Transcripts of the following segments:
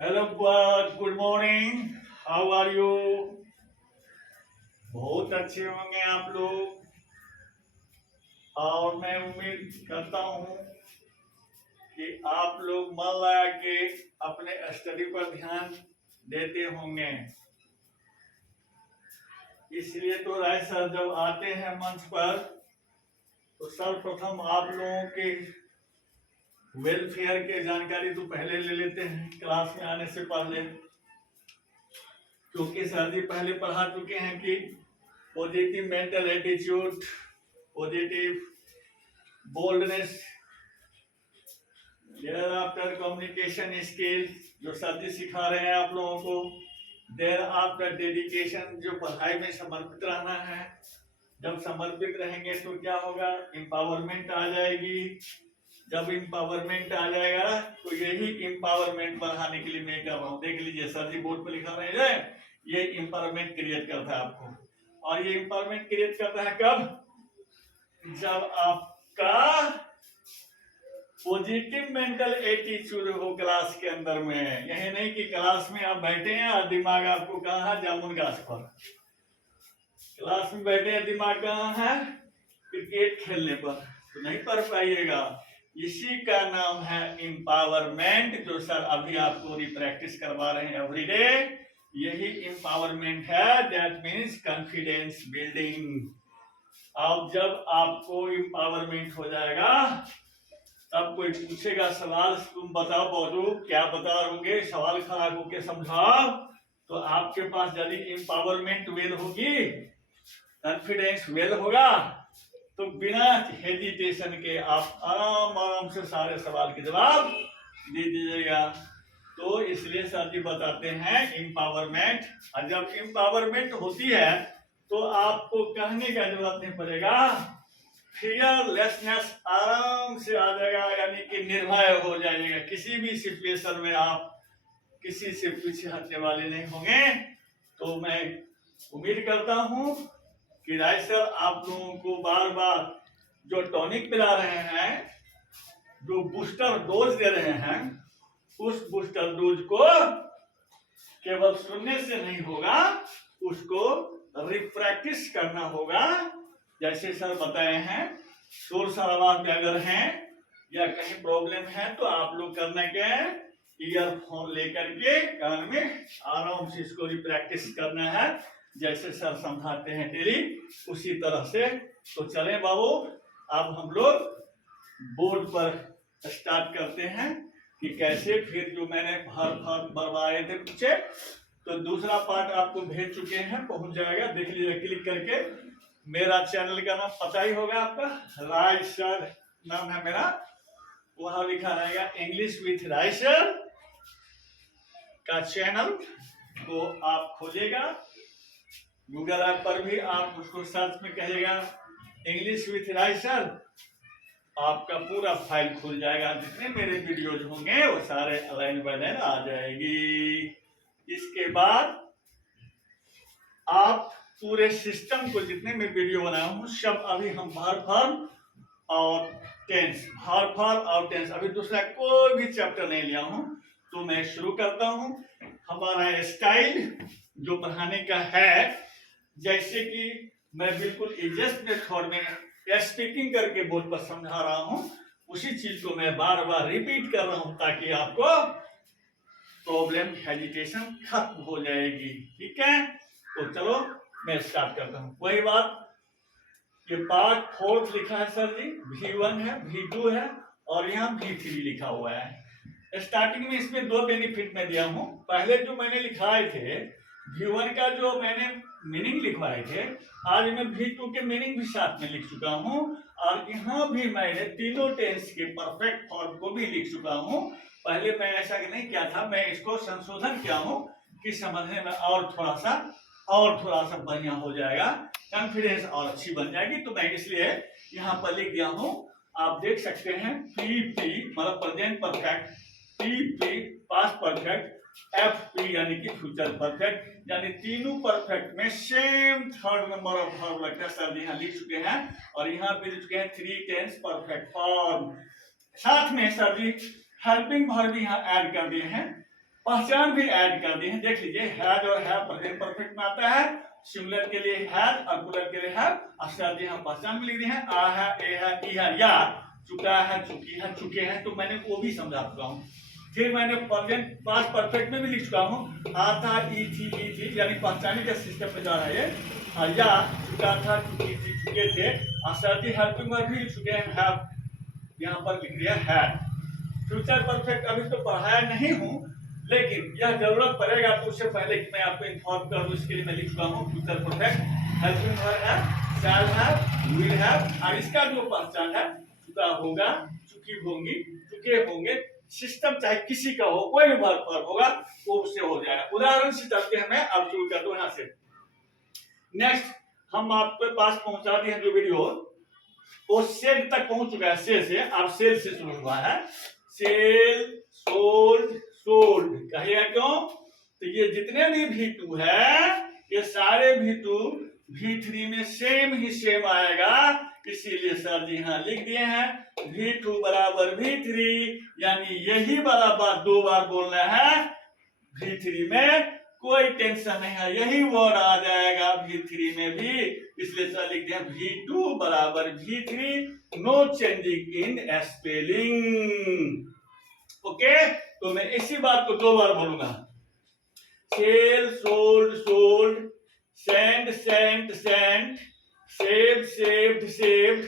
Hello but good morning. How are you? बहुत अच्छे होंगे आप लोग। और मैं उम्मीद करता हूँ कि आप लोग मन लगा के अपने स्टडी पर ध्यान देते होंगे। इसलिए तो राय सर जब आते हैं मंच पर तो सर्वप्रथम आप लोगों के वेलफेयर के जानकारी तो पहले ले लेते हैं क्लास में आने से पहले, क्योंकि सर जी पहले पढ़ा चुके हैं कि positive mental attitude, positive boldness, thereafter communication skill जो सर जी सिखा रहे हैं आप लोगों को, देयर आफ्टर डेडिकेशन जो पढ़ाई में समर्पित रहना है। जब समर्पित रहेंगे तो क्या होगा, एम्पावरमेंट आ जाएगी। जब एम्पावरमेंट आ जाएगा तो यही एम्पावरमेंट बढ़ाने के लिए मैं कर रहा हूँ। देख लीजिए सर जी बोर्ड पर लिखा रहे हैं, ये एम्पावरमेंट क्रिएट करता है आपको। और ये एम्पावरमेंट क्रिएट करता है कब? जब आपका पॉजिटिव मेंटल एटीट्यूड हो क्लास के अंदर में। यही नहीं कि क्लास में आप बैठे हैं और दिमाग आपको कहाँ है, जामुन गाछ पर। क्लास में बैठे हैं, दिमाग कहाँ है, क्रिकेट खेलने पर, तो नहीं पढ़ पाइएगा। इसी का नाम है एम्पावरमेंट, जो सर अभी आपको रिप्रैक्टिस करवा रहे हैं एवरीडे। यही एम्पावरमेंट है, दैट मीन्स कॉन्फिडेंस बिल्डिंग। अब जब आपको एम्पावरमेंट हो जाएगा तब कोई पूछेगा सवाल, तुम बताओ बौरू क्या बता रहोगे, सवाल खड़ा होकर समझाओ। तो आपके पास यदि एम्पावरमेंट वेल होगी, कॉन्फिडेंस वेल होगा, तो बिना हेजिटेशन के आप आराम आराम से सारे सवाल के जवाब दे दीजिएगा। तो इसलिए सर जी बताते हैं एम्पावरमेंट। और जब एम्पावरमेंट होती है तो आपको कहने का जरूरत नहीं पड़ेगा, फियरलेसनेस आराम से आ जाएगा, यानी कि निर्भय हो जाएगा। किसी भी सिचुएशन में आप किसी से पीछे हटने वाले नहीं होंगे। तो मैं उम्मीद करता हूं कि राय सर आप लोगों को बार बार जो टॉनिक पिला रहे हैं, जो बूस्टर डोज दे रहे हैं, उस बूस्टर डोज को केवल सुनने से नहीं होगा, उसको रिप्रैक्टिस करना होगा। जैसे सर बताए हैं, शोर शराबा में अगर हैं या कहीं प्रॉब्लम है तो आप लोग करना क्या है, ईयरफोन लेकर के कान में आराम से इसको रिप्रैक्टिस करना है। जैसे सर समझाते हैं डेली, उसी तरह से। तो चले बाबू, अब हम लोग बोर्ड पर स्टार्ट करते हैं कि कैसे। फिर जो मैंने बरवाए थे पूछे, तो दूसरा पार्ट आपको भेज चुके हैं, पहुंच जाएगा, देख लीजिए क्लिक करके। मेरा चैनल का नाम पता ही होगा आपका, राय सर नाम है मेरा। वहां लिखा रहेगा इंग्लिश विथ राय सर का चैनल को आप खोलिएगा। गूगल ऐप पर भी आप उसको सर्च में कहिएगा इंग्लिश विथ राय सर, आपका पूरा फाइल खुल जाएगा। जितने मेरे वीडियोज होंगे वो सारे लाइन बाय लाइन आ जाएगी। इसके बाद आप पूरे सिस्टम को, जितने मैं वीडियो बनाया हूं सब, अभी हम भार फॉर्म और टेंस, भार फॉर्म और टेंस, अभी दूसरा कोई भी चैप्टर नहीं लिया हूं। तो मैं शुरू करता हूं। हमारा स्टाइल जो पढ़ाने का है, जैसे कि मैं बिल्कुल इजिएस्ट मेथड में स्पीकिंग करके बोर्ड पर समझा रहा हूं, उसी चीज को मैं बार बार रिपीट कर रहा हूं ताकि आपको प्रॉब्लम, हेजिटेशन खत्म हो जाएगी। ठीक है, तो चलो मैं स्टार्ट करता हूं। वही बात, ये पार्ट 4 लिखा है सर जी, V1 है, V2 है और यहाँ V3 लिखा हुआ है। स्टार्टिंग में इसमें 2 बेनिफिट में दिया हूं। पहले जो मैंने लिखाए थे V1 का, जो मैंने मीनिंग लिखवाए थे, आज मैं V2 के मीनिंग भी साथ में लिख चुका हूं। और यहाँ भी मैंने तीनों टेंस के परफेक्ट फॉर्म को भी लिख चुका हूं। पहले मैं ऐसा नहीं किया था, मैं इसको संशोधन किया हूं कि समझने में और थोड़ा सा बढ़िया हो जाएगा, कॉन्फिडेंस और अच्छी बन जाएगी। तो मैं इसलिए यहाँ पर लिख दिया हूँ। आप देख सकते हैं PP मतलब present perfect, PP past perfect, FP यानी कि फ्यूचर परफेक्ट, यानी तीनों परफेक्ट में same third number of form लगता है। सर यहाँ लिख चुके हैं और यहाँ पे लिख चुके हैं 3 टेंस परफेक्ट फॉर्म। साथ में सर जी हेल्पिंग वर्ब भी यहाँ ऐड कर दिए हैं। पहचान भी ऐड कर दी है। देख लीजिए, हैड और हैव प्रेजेंट परफेक्ट में आता है, सिंगुलर के लिए हैड और प्लूरल के लिए हैव। और सर जी हम पहचान भी लिख दी है, आ है, ए है, ई है, या चुका है, चुकी है, चुके हैं, तो मैंने वो भी समझा चुका हूँ। फिर मैंने प्रेजेंट पास्ट परफेक्ट में भी लिख चुका हूँ, आ था, ई थी, यानी पहचानी के सिस्टम पे जा रहा है ये। या चुका था, चुकी थी, चुके थे। और सर जी हेल्पिंग वर्ब भी लिख चुके हैं, हैव यहाँ पर लिख दिया हैड। फ्यूचर परफेक्ट अभी तो पढ़ाया नहीं हूँ, लेकिन यह जरूरत पड़ेगा तो उससे पहले कि मैं आपको इन्फॉर्म कर दूं, इसके लिए मैं लिख चुका हूँ फ्यूचर परफेक्ट, हेल्पिंग वर्ब है, शैल हैव, विल हैव। और इसका जो पहचान है, चुका होगा, चुकी होंगी, चुके होंगे, सिस्टम चाहे किसी का हो, कोई भी वर्ब होगा वो उससे हो जाएगा। उदाहरण से चलते हैं, मैं अब शुरू कर दूं यहाँ से। नेक्स्ट हम आपके पास पहुंचा दिए जो वीडियो वो सेल तक पहुंच चुका है, सेल से, अब सेल से शुरू हुआ है। सेल, सोल्ड, सोल्ड, कहिएगा क्यों? तो ये जितने भी V2 है, ये सारे V2 V3 में सेम ही सेम आएगा, इसीलिए सर जी यहाँ लिख दिए हैं V2 बराबर V3, यानी यही वाला बात 2 बार बोलना है। V3 में कोई टेंशन नहीं है, यही वर्ड आ जाएगा V3 में भी, इसलिए सर लिख दिया V2 बराबर V3, no changing in spelling. Okay, तो मैं इसी बात को 2 बार बोलूंगा। Sell, sold, sold, send, sent, sent, save, saved, saved,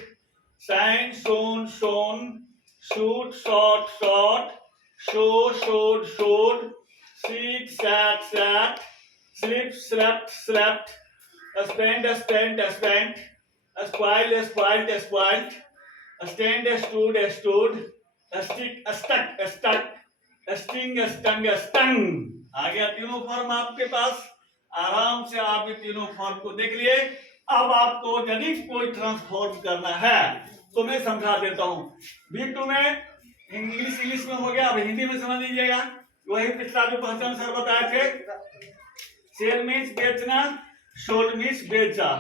shine, shone, shone, shoot, shot, shot, show, showed, showed, sit, sat, sat, sleep, slept, slept, spend, spent, spent, spoil, spoiled, spoiled, stand, stood, stood, stick, stuck, stuck, sting, stung, stung. आ गया तीनों form आपके पास। आराम से आप ये तीनों form को देख लिए। अब आपको यदि कोई ट्रांसफॉर्म करना है तो मैं समझा देता हूं। V2 में इंग्लिश में हो गया, अब हिंदी में समझ लीजिएगा। वही पिछला जो पहचान सर बताए थे, सेल मीन्स बेचना, सोल्ड मीन्स बेचा,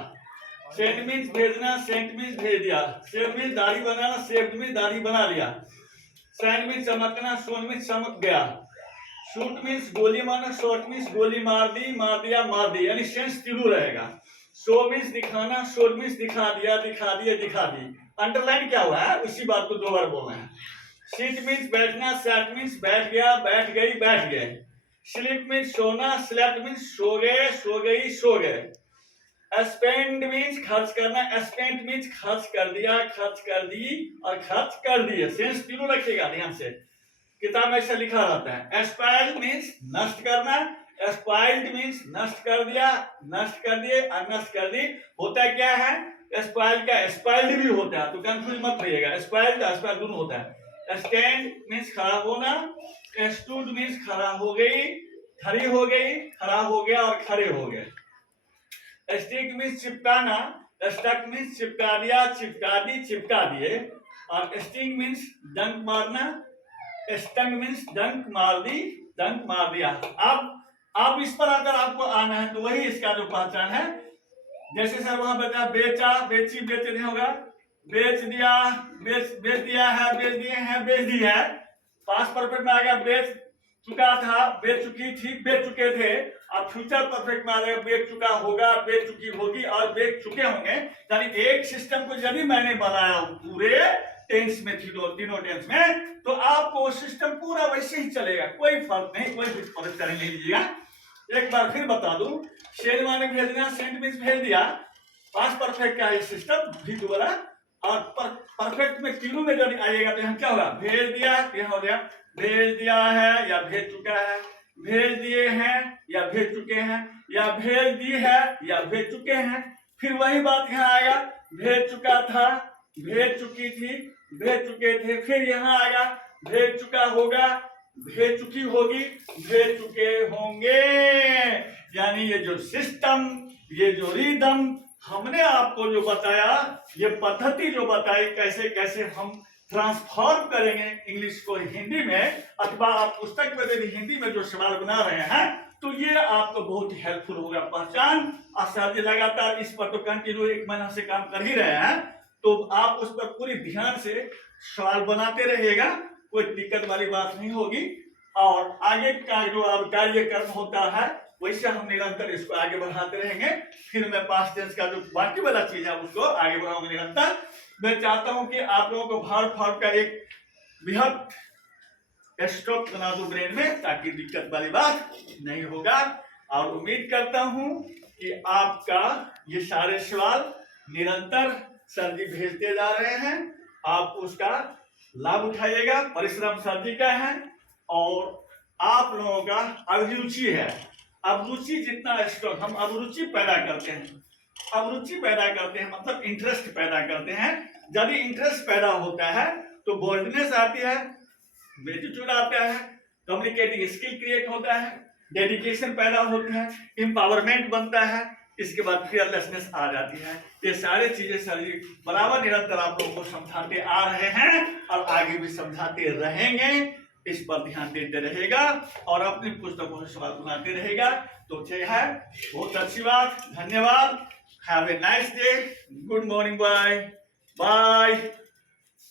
सेंड मीन्स भेजना, सेंट मीन्स भेज दिया, सेव मीन्स दाढ़ी बनाना, सेव्ड मीन्स दाढ़ी बना लिया, सैंड मीन्स चमकना, सोन मीन्स चमक गया, शूट मीन्स गोली मारना, शॉट मीन्स गोली मार दी, मार दिया, मार दी, यानी सेंस तीनों रहेगा। शो मीन्स दिखाना, शोड मीन्स दिखा दिया, दिखा दिए, दिखा दी। अंडरलाइन क्या हुआ है, उसी बात को 2 बार बोलना है। सीट मीन्स बैठना, सैट मीन्स बैठ गया, बैठ गई, बैठ गए। स्लीप मीन्स सोना, स्लेप्ट मीन्स सो गए, सो गई, सो गए। स्पेंड मीन्स खर्च करना, स्पेंड मीन्स खर्च कर दिया, खर्च कर दी और खर्च कर दिए। सेंस तीनों रखिएगा ध्यान से, किताब में ऐसा लिखा रहता है। स्पॉइल मीन्स नष्ट करना, स्पॉइल्ड मीन्स नष्ट कर दिया, नष्ट कर दिए और नष्ट कर दी। होता क्या है, स्पॉइल का स्पॉइल्ड भी होता है, तो कंफ्यूज मत रहिएगा, स्पॉइल्ड और स्पॉइल्ड दोनों होता है। स्टैंड मीन्स खड़ा होना, स्टूड मीन्स खड़ा हो गई, खड़ी हो गई, खड़ा हो गया और खड़े हो गए। स्टिक मीन्स चिपकाना, स्टक मीन्स चिपका दिया, चिपका दी, चिपका दिए। और स्टिंग मीन्स डंक मारना, स्टंग मीन्स डंक मार दी, डंक मार दिया। अब इस पर अगर आपको आना है तो वही इसका जो पहचान है, जैसे सर वहां बताया बेचा, बेची, बेच नहीं होगा, बेच दिया, बेच दिया है, बेच दिए हैं, बेच दी है। पास्ट परफेक्ट में आ गया बेच चुका था, बेच चुकी थी, बेच चुके थे। अब फ्यूचर परफेक्ट में आ जाएगा बेच चुका होगा, बेच चुकी होगी और बेच चुके होंगे। यानी एक सिस्टम को यदि मैंने बनाया पूरे टेंस में, तीनों टेंस में, तो आपको वो सिस्टम पूरा वैसे ही चलेगा, कोई फर्क नहीं, कोई भी फर्क करने नहीं लीजिएगा। एक बार फिर बता दूं, सेंड माने भेजना, सेंड मीन्स भेज दिया, पास्ट परफेक्ट का ये सिस्टम V2 वाला। और परफेक्ट में तीनों में जब आइएगा तो यहाँ क्या होगा, भेज दिया, क्या हो गया, भेज दिया है या भेज चुका है, भेज दिए हैं या भेज चुके हैं, या भेज दी है या भेज चुके हैं। फिर वही बात यहाँ आएगा, भेज चुका था, भेज चुकी थी, भेज चुके थे। फिर यहाँ आएगा भेज चुका होगा, भेज चुकी होगी, भेज चुके होंगे। यानी ये जो सिस्टम, ये जो रिदम हमने आपको जो बताया, ये पद्धति जो बताई कैसे कैसे हम ट्रांसफॉर्म करेंगे इंग्लिश को हिंदी में, अथवा आप पुस्तक में भी हिंदी में जो सवाल बना रहे हैं, तो ये आपको बहुत हेल्पफुल होगा पहचान। और सर जी लगातार इस पर तो कंटिन्यू 1 महीना से काम कर ही रहे हैं, तो आप उस पर पूरी ध्यान से सवाल बनाते रहिएगा, कोई दिक्कत वाली बात नहीं होगी। और आगे का जो अब कार्यक्रम होता है वैसे हम निरंतर इसको आगे बढ़ाते रहेंगे। फिर मैं पास्ट टेंस का जो बाकी वाला चीज है उसको आगे बढ़ाऊंगा निरंतर। मैं चाहता हूं कि आप लोगों को भार फाड़ का एक बेहद स्ट्रोक बना दूं ब्रेन में, ताकि दिक्कत वाली बात नहीं होगा। और उम्मीद करता हूं कि आपका ये सारे सवाल निरंतर सर जी भेजते जा रहे हैं, आप उसका लाभ उठाइएगा। परिश्रम सर जी का है और आप लोगों का अभिरुचि है। अभिरुचि जितना स्ट्रोक हम अभिरुचि पैदा करते हैं, अभिरुचि पैदा करते हैं मतलब इंटरेस्ट पैदा करते हैं। यदि इंटरेस्ट पैदा होता है तो बोल्डनेस आती है, एटीट्यूड आता है, कम्युनिकेटिंग स्किल क्रिएट होता है, डेडिकेशन पैदा होता है, एम्पावरमेंट बनता है, इसके बाद फियरलेसनेस आ जाती है। ये सारे चीजें सर जी बराबर निरंतर आप लोगों को समझाते आ रहे हैं और आगे भी समझाते रहेंगे। इस पर ध्यान देते रहेगा और अपनी पुस्तकों से सवाल बनाते रहेगा तो ठीक है, बहुत अच्छी बात। धन्यवाद। Have a nice day. Good morning. Bye bye.